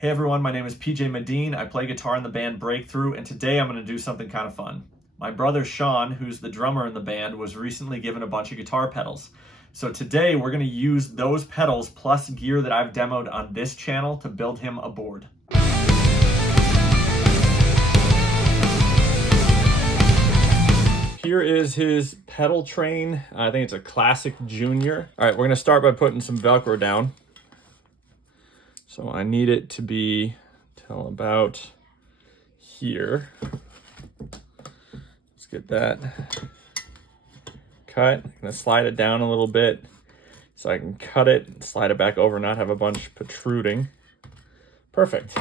Hey everyone, my name is PJ Medine. I play guitar in the band Breakthrough, and today I'm going to do something kind of fun. My brother Sean, who's the drummer in the band, was recently given a bunch of guitar pedals. So today we're going to use those pedals plus gear that I've demoed on this channel to build him a board. Here is his pedal train. I think it's a Classic Junior. All right, we're going to start by putting some Velcro down. So I need it to be till about here. Let's get that cut. I'm gonna slide it down a little bit so I can cut it, slide it back over, not have a bunch protruding. Perfect.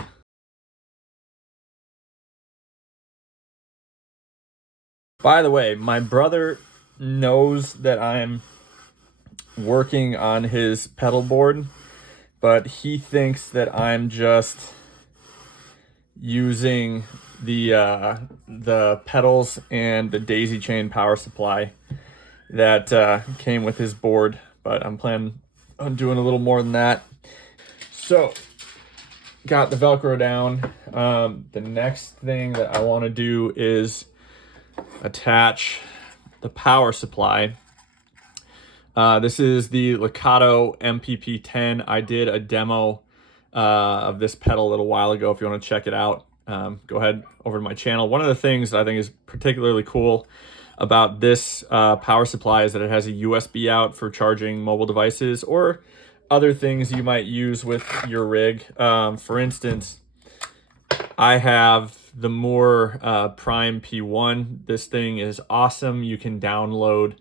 By the way, my brother knows that I'm working on his pedal board, but he thinks that I'm just using the pedals and the daisy chain power supply that came with his board, but I'm planning on doing a little more than that. So got the Velcro down. The next thing that I want to do is attach the power supply. This is the Legato MPP10. I did a demo of this pedal a little while ago. If you want to check it out, go ahead over to my channel. One of the things that I think is particularly cool about this power supply is that it has a USB out for charging mobile devices or other things you might use with your rig. For instance, I have the Moore Prime P1. This thing is awesome. You can download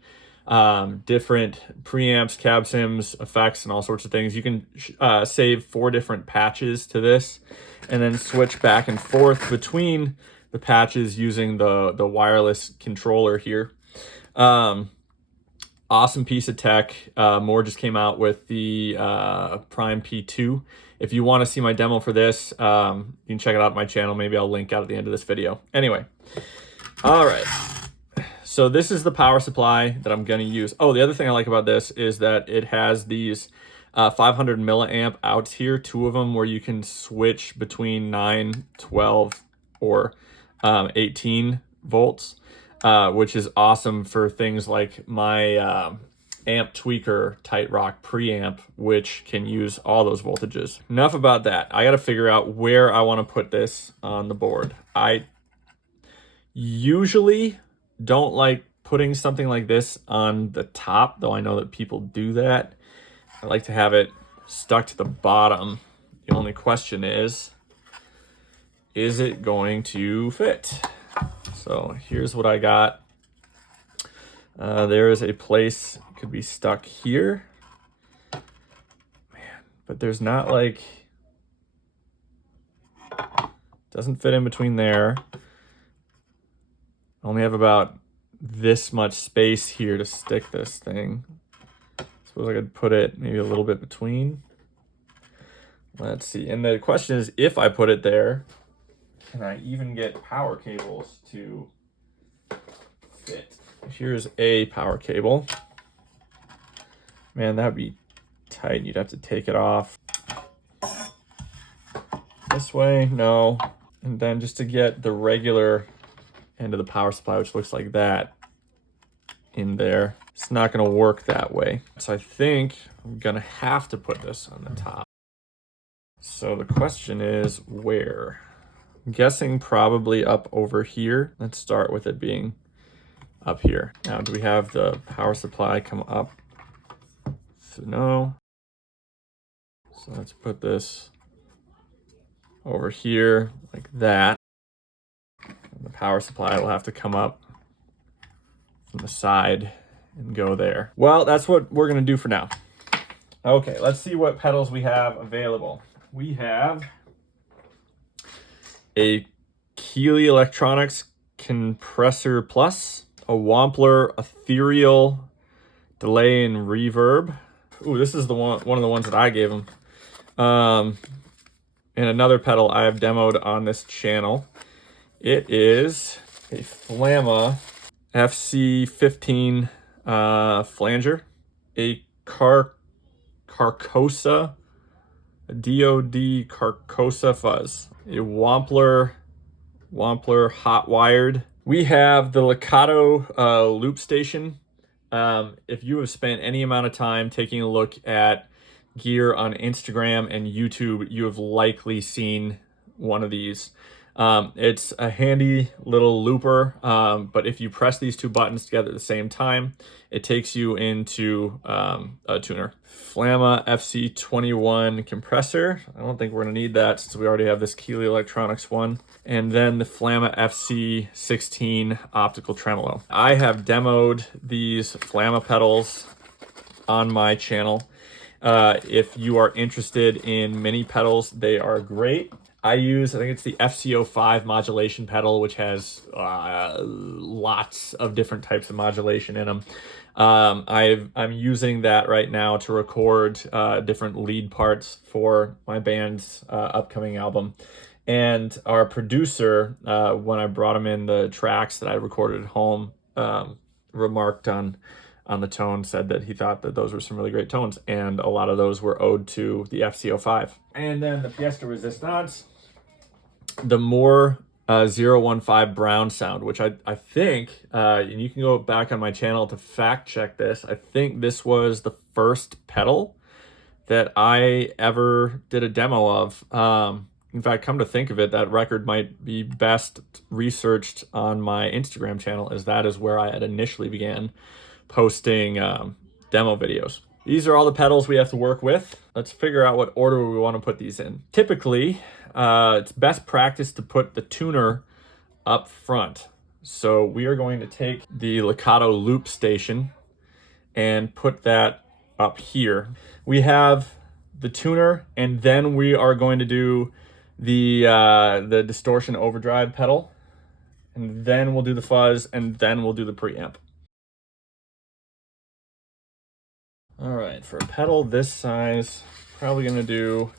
different preamps, cab sims, effects, and all sorts of things. You can save 4 different patches to this and then switch back and forth between the patches using the wireless controller here. Awesome piece of tech. Moore just came out with the Prime P2. If you want to see my demo for this, you can check it out on my channel. Maybe I'll link out at the end of this video. Anyway, all right. So this is the power supply that I'm going to use. Oh, the other thing I like about this is that it has these 500 milliamp outs here, 2 of them where you can switch between 9, 12, or 18 volts, which is awesome for things like my amp tweaker Tight Rock preamp, which can use all those voltages. Enough about that. I got to figure out where I want to put this on the board. I usually don't like putting something like this on the top, though I know that people do that. I like to have it stuck to the bottom. The only question is it going to fit? So here's what I got. There is a place it could be stuck here. Man, but there's not like, doesn't fit in between there. I only have about this much space here to stick this thing. Suppose I could put it maybe a little bit between. Let's see. And the question is, if I put it there, can I even get power cables to fit? Here's a power cable. Man, that'd be tight. You'd have to take it off. This way, no. And then just to get the regular end of the power supply, which looks like that, in there, it's not going to work that way. So I think I'm going to have to put this on the top. So the question is where? I'm guessing probably up over here. Let's start with it being up here. Now, do we have the power supply come up? So no. So let's put this over here like that. And the power supply will have to come up from the side and go there. Well, that's what we're gonna do for now. Okay, let's see what pedals we have available. We have a Keeley Electronics Compressor Plus, a Wampler Ethereal Delay and Reverb. Ooh, this is the one of the ones that I gave him. And another pedal I have demoed on this channel. It is a Flamma FC15 flanger, a Carcosa a DOD Carcosa fuzz, a Wampler hot wired. We have the Licado loop station. If you have spent any amount of time taking a look at gear on Instagram and YouTube, you have likely seen one of these. It's a handy little looper, but if you press these two buttons together at the same time, it takes you into a tuner. Flamma FC21 compressor. I don't think we're gonna need that since we already have this Keeley Electronics one. And then the Flamma FC16 optical tremolo. I have demoed these Flamma pedals on my channel. If you are interested in mini pedals, they are great. I think it's the FCO5 modulation pedal, which has lots of different types of modulation in them. I'm using that right now to record different lead parts for my band's upcoming album. And our producer, when I brought him in the tracks that I recorded at home, remarked on the tone, said that he thought that those were some really great tones, and a lot of those were owed to the FCO5. And then the pièce de résistance, the more 015 brown sound, which I think, and you can go back on my channel to fact check this, I think this was the first pedal that I ever did a demo of. In fact, come to think of it, that record might be best researched on my Instagram channel, as that is where I had initially began posting demo videos. These are all the pedals we have to work with. Let's figure out what order we want to put these in. Typically, it's best practice to put the tuner up front. So we are going to take the Licado loop station and put that up here. We have the tuner, and then we are going to do the distortion overdrive pedal, and then we'll do the fuzz, and then we'll do the preamp. All right, for a pedal this size, probably gonna do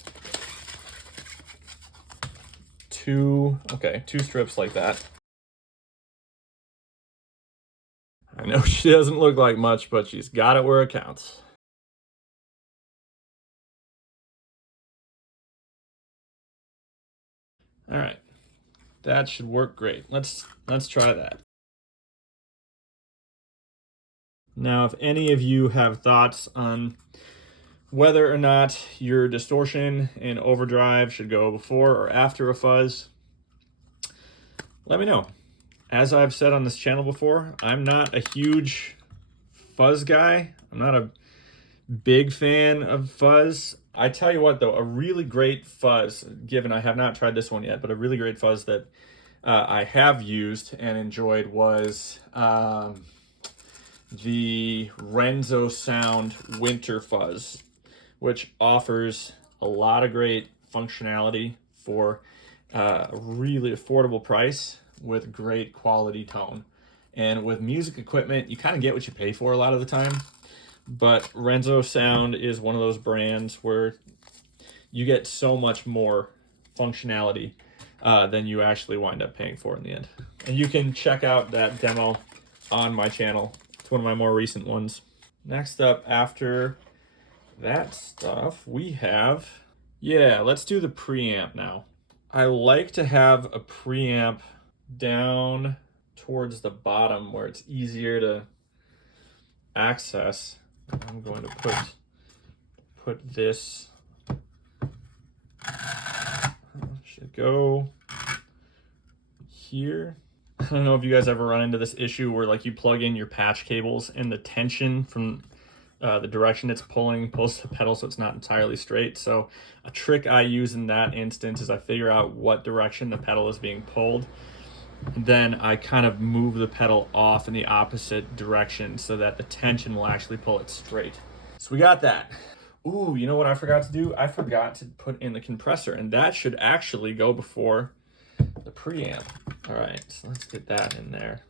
two strips like that. I know she doesn't look like much, but she's got it where it counts. All right, that should work great. Let's try that. Now, if any of you have thoughts on whether or not your distortion and overdrive should go before or after a fuzz, let me know. As I've said on this channel before, I'm not a huge fuzz guy. I'm not a big fan of fuzz. I tell you what though, a really great fuzz, given I have not tried this one yet, but a really great fuzz that I have used and enjoyed was the Renzo Sound Winter Fuzz, which offers a lot of great functionality for a really affordable price with great quality tone. And with music equipment, you kind of get what you pay for a lot of the time. But Renzo Sound is one of those brands where you get so much more functionality than you actually wind up paying for in the end. And you can check out that demo on my channel. It's one of my more recent ones. Next up, after that stuff, we have, let's do the preamp now. I like to have a preamp down towards the bottom where it's easier to access. I'm going to put this, should go here. I don't know if you guys ever run into this issue where like you plug in your patch cables and the tension from the direction it's pulls the pedal so it's not entirely straight. So a trick I use in that instance is I figure out what direction the pedal is being pulled. And then I kind of move the pedal off in the opposite direction so that the tension will actually pull it straight. So we got that. Ooh, you know what I forgot to do? I forgot to put in the compressor, and that should actually go before the preamp. All right, so let's get that in there.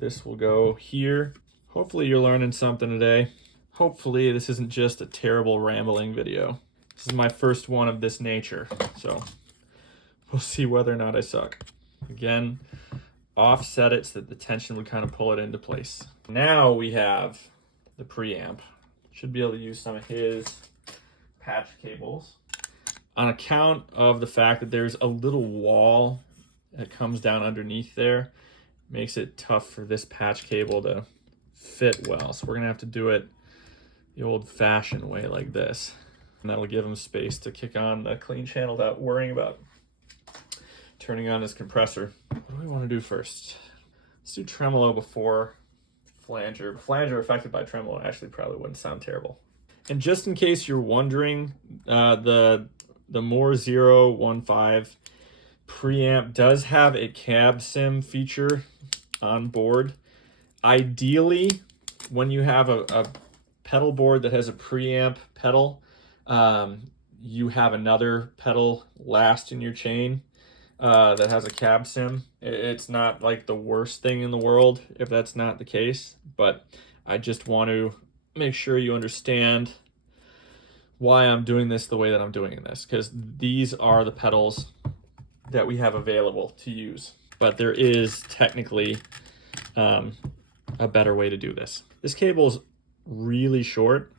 This will go here. Hopefully you're learning something today. Hopefully this isn't just a terrible rambling video. This is my first one of this nature, so we'll see whether or not I suck. Again, offset it so that the tension would kind of pull it into place. Now we have the preamp. Should be able to use some of his patch cables. on account of the fact that there's a little wall that comes down underneath there, makes it tough for this patch cable to fit well. So we're gonna have to do it the old-fashioned way like this. And that'll give him space to kick on the clean channel without worrying about turning on his compressor. What do we want to do first? Let's do tremolo before flanger. Flanger affected by tremolo actually probably wouldn't sound terrible. And just in case you're wondering, the Moore 015 preamp does have a cab sim feature on board. Ideally, when you have a pedal board that has a preamp pedal, you have another pedal last in your chain that has a cab sim. It's not like the worst thing in the world if that's not the case, but I just want to make sure you understand why I'm doing this the way that I'm doing this, because these are the pedals that we have available to use. But there is technically a better way to do this. This cable's really short,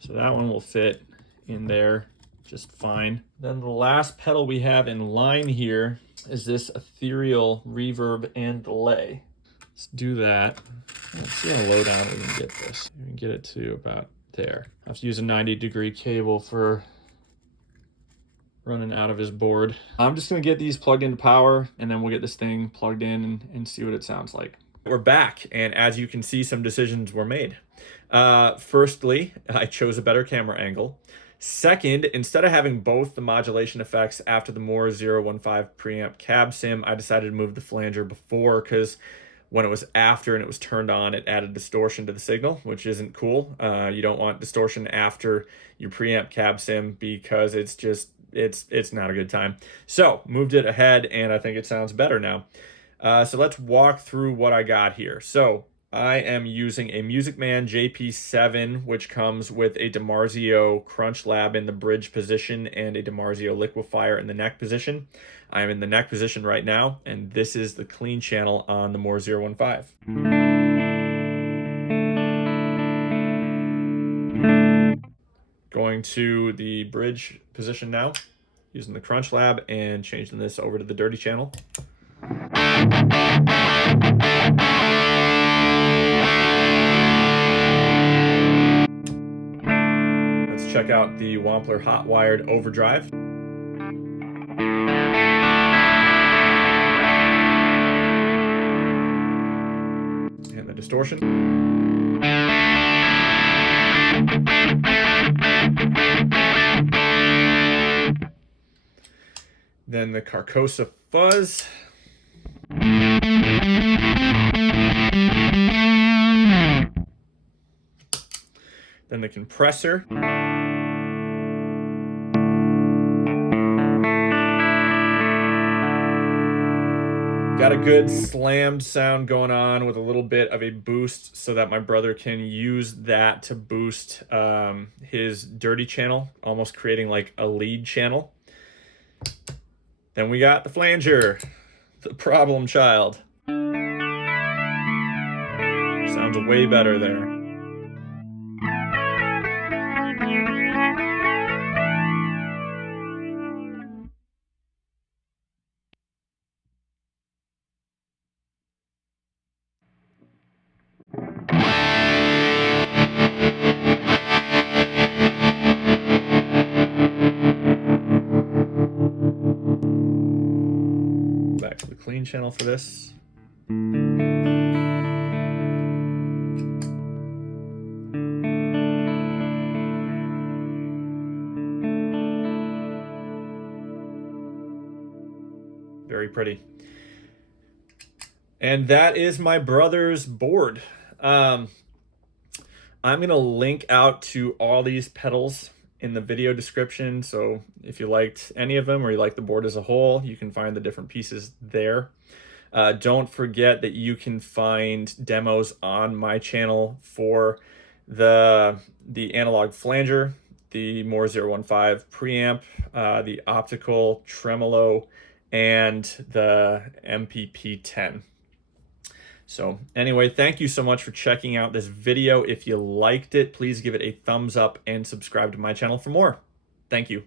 so that one will fit in there just fine. Then the last pedal we have in line here is this ethereal reverb and delay. Let's do that. Let's see how low down we can get this. We can get it to about there. I have to use a 90-degree cable for running out of his board. I'm just gonna get these plugged into power, and then we'll get this thing plugged in and see what it sounds like. We're back, and as you can see, some decisions were made. Firstly, I chose a better camera angle. Second, instead of having both the modulation effects after the Moore 015 preamp cab sim, I decided to move the flanger before, because when it was after and it was turned on, it added distortion to the signal, which isn't cool. You don't want distortion after your preamp cab sim, because it's just, it's not a good time. So moved it ahead, and I think it sounds better now. So let's walk through what I got here. So I am using a Music Man JP7, which comes with a DiMarzio Crunch Lab in the bridge position and a DiMarzio liquefier in the neck position. I am in the neck position right now, and this is the clean channel on the Moore 015. Going to the bridge position now, using the Crunch Lab and changing this over to the dirty channel. Let's check out the Wampler hot wired overdrive. And the distortion. Then the Carcosa fuzz. Then the compressor. Got a good slammed sound going on with a little bit of a boost so that my brother can use that to boost his dirty channel, almost creating like a lead channel. Then we got the flanger, the problem child. Sounds way better there. Back to the clean channel for this. Very pretty. And that is my brother's board. I'm going to link out to all these pedals in the video description. So if you liked any of them or you like the board as a whole, you can find the different pieces there. Don't forget that you can find demos on my channel for the analog flanger, the Moore 015 preamp, the optical tremolo, and the MPP-10. So anyway, thank you so much for checking out this video. If you liked it, please give it a thumbs up and subscribe to my channel for more. Thank you.